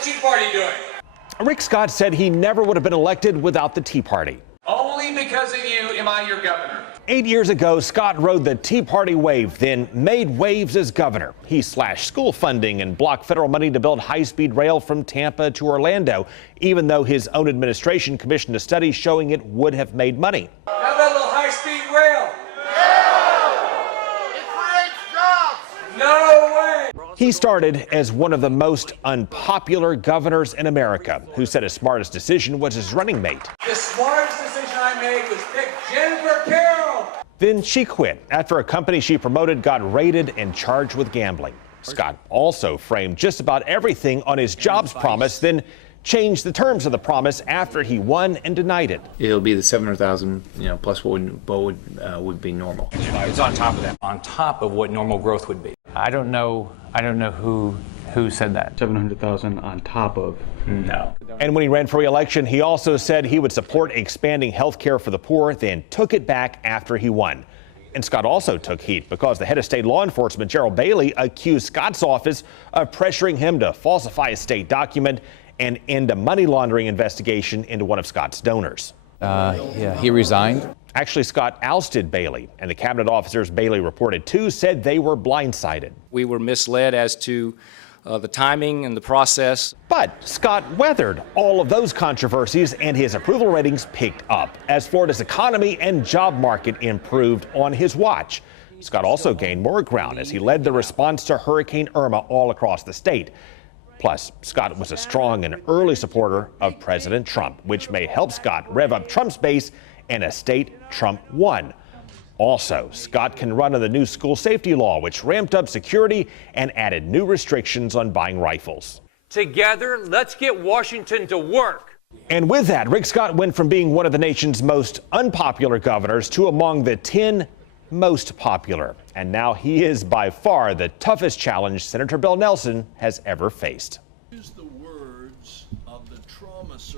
the Tea Party doing? Rick Scott said he never would have been elected without the Tea Party. Only because of you am I your governor. 8 years ago, Scott rode the Tea Party wave, then made waves as governor. He slashed school funding and blocked federal money to build high-speed rail from Tampa to Orlando, even though his own administration commissioned a study showing it would have made money. How about a little high-speed rail? Yeah! It creates jobs! No way! He started as one of the most unpopular governors in America, who said his smartest decision was his running mate. The smartest decision I made was pick Jennifer Carroll. Then she quit after a company she promoted got raided and charged with gambling. Scott also framed just about everything on his jobs promise, then changed the terms of the promise after he won and denied it. It'll be the 700,000, plus what would be normal. It's on top of that. On top of what normal growth would be. I don't know who said that. 700,000 on top of. No. And when he ran for re-election, he also said he would support expanding health care for the poor, then took it back after he won. And Scott also took heat because the head of state law enforcement, Gerald Bailey, accused Scott's office of pressuring him to falsify a state document and end a money laundering investigation into one of Scott's donors. He resigned. Actually, Scott ousted Bailey, and the cabinet officers Bailey reported to said they were blindsided. We were misled as to the timing and the process. But Scott weathered all of those controversies, and his approval ratings picked up as Florida's economy and job market improved on his watch. Scott also gained more ground as he led the response to Hurricane Irma all across the state. Plus, Scott was a strong and early supporter of President Trump, which may help Scott rev up Trump's base in a state Trump won. Also, Scott can run on the new school safety law, which ramped up security and added new restrictions on buying rifles. Together, let's get Washington to work. And with that, Rick Scott went from being one of the nation's most unpopular governors to among the 10 most popular. And now he is by far the toughest challenge Senator Bill Nelson has ever faced. Use the words